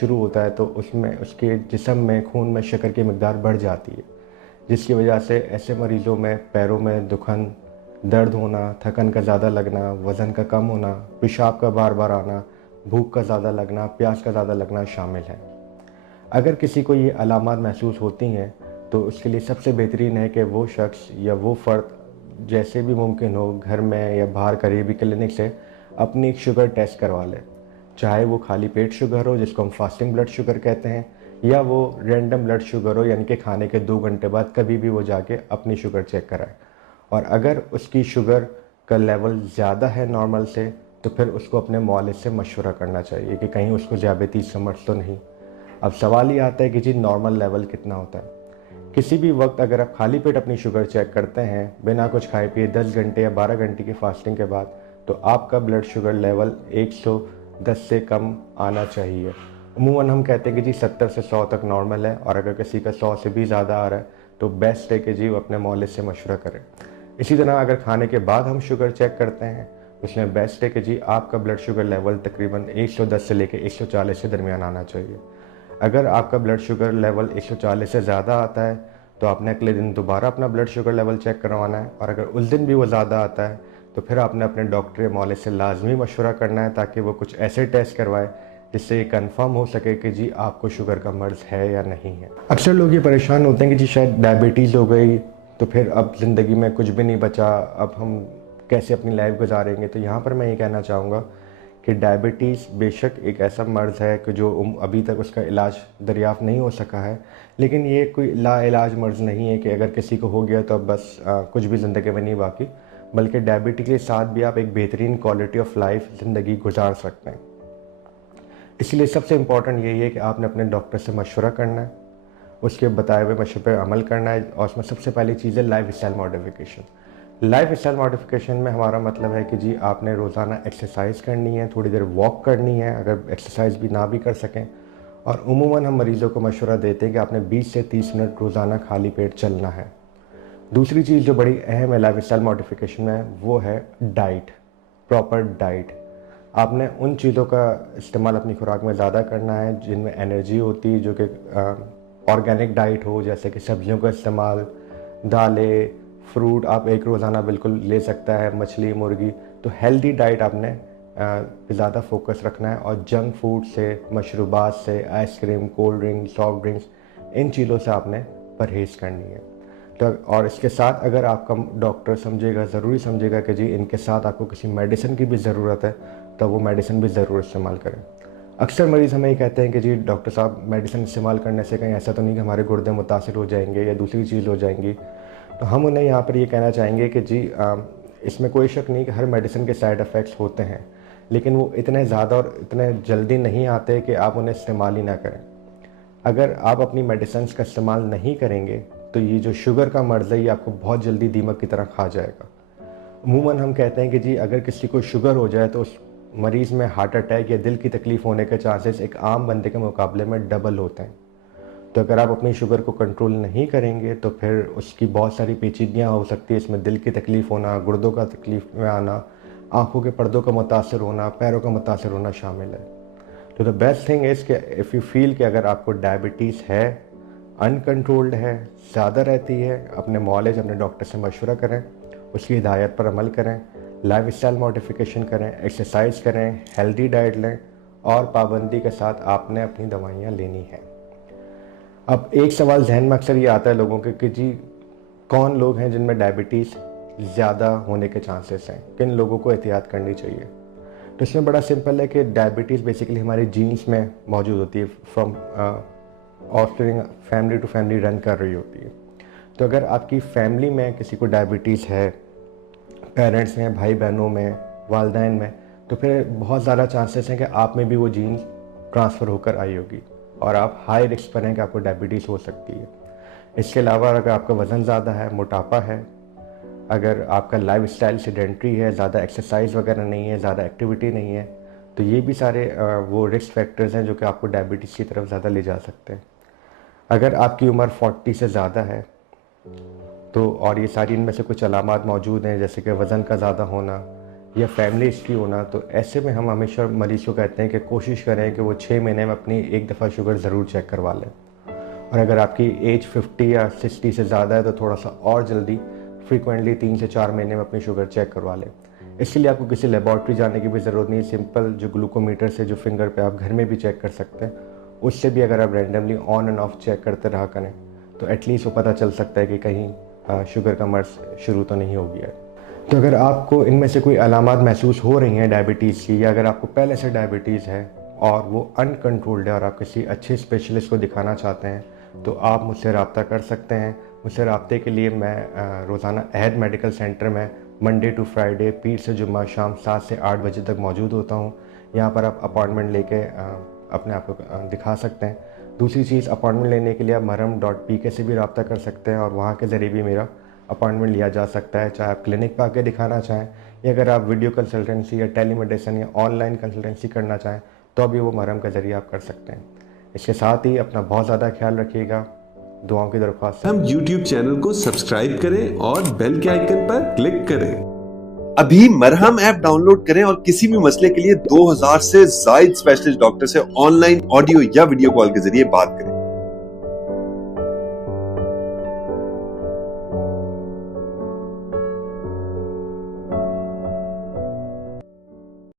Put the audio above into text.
शुरू होता है तो उसमें उसके जिस्म में खून में शक्कर की मकदार बढ़ जाती है, जिसकी वजह से ऐसे मरीज़ों में पैरों में दुखन, दर्द होना, थकन का ज़्यादा लगना, वज़न का कम होना, पेशाब का बार बार आना, भूख का ज़्यादा लगना, प्यास का ज़्यादा लगना शामिल है। अगर किसी को ये अलामात महसूस होती हैं तो उसके लिए सबसे बेहतरीन है कि वो शख्स या वो फ़र्द जैसे भी मुमकिन हो घर में या बाहर करीबी क्लिनिक से अपनी एक शुगर टेस्ट करवा ले। चाहे वो खाली पेट शुगर हो जिसको हम फास्टिंग ब्लड शुगर कहते हैं, या वो रैंडम ब्लड शुगर हो यानी कि खाने के 2 घंटे बाद कभी भी वो जाके अपनी शुगर चेक कराए। और अगर उसकी शुगर का लेवल ज़्यादा है नॉर्मल से तो फिर उसको अपने मौलिद से मशवरा करना चाहिए कि कहीं उसको ज़ियादतीस समझ तो नहीं। अब सवाल ये आता है कि जी नॉर्मल लेवल कितना होता है। किसी भी वक्त अगर आप खाली पेट अपनी शुगर चेक करते हैं बिना कुछ खाए पिए 10 घंटे या 12 घंटे की फास्टिंग के बाद, तो आपका ब्लड शुगर लेवल 110 से कम आना चाहिए। अमूमन हम कहते हैं कि जी 70 से 100 तक नॉर्मल है, और अगर किसी का 100 से भी ज़्यादा आ रहा है तो बेस्ट है कि जी वो अपने मौलिद से मशवरा करें। इसी तरह अगर खाने के बाद हम शुगर चेक करते हैं उसमें बेस्ट है कि जी आपका ब्लड शुगर लेवल तकरीबन 110 से लेकर 140 के दरमियान आना चाहिए। अगर आपका ब्लड शुगर लेवल 140 से ज़्यादा आता है तो आपने अगले दिन दोबारा अपना ब्लड शुगर लेवल चेक करवाना है, और अगर उस दिन भी वो ज़्यादा आता है तो फिर आपने अपने डॉक्टर या मौलिद से लाजमी मशवरा करना है ताकि वो कुछ ऐसे टेस्ट करवाए जिससे ये कंफर्म हो सके कि जी आपको शुगर का मर्ज़ है या नहीं है। अक्सर लोग ये परेशान होते हैं कि जी शायद डायबिटीज़ हो गई तो फिर अब ज़िंदगी में कुछ भी नहीं बचा, अब हम कैसे अपनी लाइफ गुजारेंगे। तो यहाँ पर मैं ये कहना चाहूँगा कि डायबिटीज़ बेशक एक ऐसा मर्ज़ है कि जो अभी तक उसका इलाज दरियाफ़्त नहीं हो सका है, लेकिन ये कोई लाइलाज मर्ज़ नहीं है कि अगर किसी को हो गया तो अब बस कुछ भी ज़िंदगी में नहीं बाकी, बल्कि डायबिटीज़ के साथ भी आप एक बेहतरीन क्वालिटी ऑफ लाइफ ज़िंदगी गुजार सकते हैं। इसलिए सबसे इम्पॉर्टेंट यही है कि आपने अपने डॉक्टर से मशवरा करना है, उसके बताए हुए मशवरे पर अमल करना है, और उसमें सबसे पहली चीज़ है life style modification. Life style modification में हमारा मतलब है कि जी आपने रोज़ाना एक्सरसाइज करनी है, थोड़ी देर वॉक करनी है अगर एक्सरसाइज भी ना भी कर सकें, और उमूमन हम मरीज़ों को मशवरा देते हैं कि आपने 20 से 30 मिनट रोज़ाना खाली पेट चलना है। दूसरी चीज़ जो बड़ी अहम है लाइफ स्टाइल मॉडिफिकेशन में वो है डाइट, प्रॉपर डाइट। आपने उन चीज़ों का इस्तेमाल अपनी खुराक में ज़्यादा करना है जिनमें एनर्जी होती है, जो कि ऑर्गेनिक डाइट हो, जैसे कि सब्जियों का इस्तेमाल, दालें, फ्रूट आप एक रोज़ाना बिल्कुल ले सकता है, मछली, मुर्गी। तो हेल्दी डाइट आपने पे ज़्यादा फोकस रखना है, और जंक फूड से, मशरूबात से, ice cream, cold drink, soft drinks, इन चीज़ों से आपने परहेज़ करनी है। तो और इसके साथ अगर आपका डॉक्टर समझेगा, ज़रूरी समझेगा कि जी इनके साथ आपको किसी मेडिसिन की भी ज़रूरत है, तो वो मेडिसिन भी ज़रूर इस्तेमाल करें। अक्सर मरीज़ हमें ये कहते हैं कि जी डॉक्टर साहब मेडिसिन इस्तेमाल करने से कहीं ऐसा तो नहीं कि हमारे गुर्दे मुतासिर हो जाएंगे या दूसरी चीज़ हो जाएंगी। तो हम उन्हें यहाँ पर ये कहना चाहेंगे कि जी इसमें कोई शक नहीं कि हर मेडिसिन के साइड इफ़ेक्ट्स होते हैं, लेकिन वो इतने ज़्यादा और इतने जल्दी नहीं आते कि आप उन्हें इस्तेमाल ही ना करें। अगर आप अपनी मेडिसिन्स का इस्तेमाल नहीं करेंगे तो ये जो शुगर का मर्ज़ है ये आपको बहुत जल्दी दीमक की तरह खा जाएगा। अमूमन हम कहते हैं कि जी अगर किसी को शुगर हो जाए तो उस मरीज़ में हार्ट अटैक या दिल की तकलीफ़ होने के चांसेस एक आम बंदे के मुकाबले में डबल होते हैं। तो अगर आप अपनी शुगर को कंट्रोल नहीं करेंगे तो फिर उसकी बहुत सारी पेचीदगियाँ हो सकती है। इसमें दिल की तकलीफ़ होना, गुर्दों का तकलीफ़ में आना, आँखों के पर्दों का मुतासर होना, पैरों का मुतासर होना शामिल है। तो द बेस्ट थिंग इज़ कि इफ़ यू फील कि अगर आपको डायबिटीज़ है, अनकंट्रोल्ड है, ज़्यादा रहती है, अपने मौलिज अपने डॉक्टर से मशवरा करें, उसकी हिदायत पर अमल करें, लाइफ स्टाइल मॉडिफिकेशन करें, एक्सरसाइज करें, हेल्दी डाइट लें, और पाबंदी के साथ आपने अपनी दवाइयाँ लेनी हैं। अब एक सवाल जहन में अक्सर ये आता है लोगों के कि जी कौन लोग हैं जिनमें डायबिटीज़ ज़्यादा होने के चांसेस हैं, किन लोगों को एहतियात करनी चाहिए। तो इसमें बड़ा सिंपल है कि डायबिटीज़ बेसिकली हमारे जीन्स में मौजूद होती है, from offspring, family to family run कर रही होती है। तो अगर आपकी फैमिली में किसी को डायबिटीज़ है, पेरेंट्स में, भाई बहनों में, वालदैन में, तो फिर बहुत ज़्यादा चांसेस हैं कि आप में भी वो जीन्स ट्रांसफ़र होकर आई होगी, और आप हाई रिस्क पर हैं कि आपको डायबिटीज़ हो सकती है। इसके अलावा अगर आपका वज़न ज़्यादा है, मोटापा है, अगर आपका लाइफ स्टाइल सेडेंट्री है, ज़्यादा एक्सरसाइज वगैरह नहीं है, ज़्यादा एक्टिविटी नहीं है, तो ये भी सारे वो रिस्क फैक्टर्स हैं जो कि आपको डायबिटीज़ की तरफ ज़्यादा ले जा सकते हैं। अगर आपकी उम्र 40 से ज़्यादा है तो, और ये सारी इनमें से कुछ अलामात मौजूद हैं जैसे कि वज़न का ज़्यादा होना, या फैमिली हिस्ट्री होना, तो ऐसे में हम हमेशा मरीज़ को कहते हैं कि कोशिश करें कि वो 6 महीने में अपनी एक दफ़ा शुगर ज़रूर चेक करवा लें। और अगर आपकी एज 50 या 60 से ज़्यादा है तो थोड़ा सा और जल्दी फ्रीक्वेंटली 3 से 4 महीने में अपनी शुगर चेक करवा लें। इसके लिए आपको किसी लेबॉर्ट्री जाने की भी ज़रूरत नहीं। सिंपल जो ग्लूकोमीटर से जो फिंगर पे आप घर में भी चेक कर सकते हैं, उससे भी अगर आप randomly on and off check करते रहा करें तो एटलीस्ट वो पता चल सकता है कि कहीं शुगर का मर्ज़ शुरू तो नहीं हो गया है। तो अगर आपको इनमें से कोई अलामात महसूस हो रही हैं डायबिटीज़ की, या अगर आपको पहले से डायबिटीज़ है और वो अनकंट्रोल्ड है और आप किसी अच्छे स्पेशलिस्ट को दिखाना चाहते हैं, तो आप मुझसे रब्ता कर सकते हैं। मुझसे रब्ते के लिए मैं रोज़ाना अहद मेडिकल सेंटर में मंडे टू फ्राइडे, पीर से जुम्मा शाम 7 से 8 बजे तक मौजूद होता हूँ। यहाँ पर आप अपॉइंटमेंट लेके अपने आप को दिखा सकते हैं। दूसरी चीज़, अपॉइंटमेंट लेने के लिए आप marham.pk से भी रब्ता कर सकते हैं और वहाँ के ज़रिए भी मेरा अपॉइंटमेंट लिया जा सकता है, चाहे आप क्लिनिक पर आके दिखाना चाहें या अगर आप वीडियो कंसल्टेंसी या टेलीमेडिसिन या ऑनलाइन कंसल्टेंसी करना चाहें तो भी वो मरहम के ज़रिए आप कर सकते हैं। इसके साथ ही अपना बहुत ज़्यादा ख्याल रखिएगा। दुआओं की दरख्वास्त। हम YouTube चैनल को सब्सक्राइब करें और बेल के आइकन पर क्लिक करें। अभी मरहम ऐप डाउनलोड करें और किसी भी मसले के लिए 2000 से ज्यादा स्पेशलिस्ट डॉक्टर से ऑनलाइन ऑडियो या वीडियो कॉल के जरिए बात करें।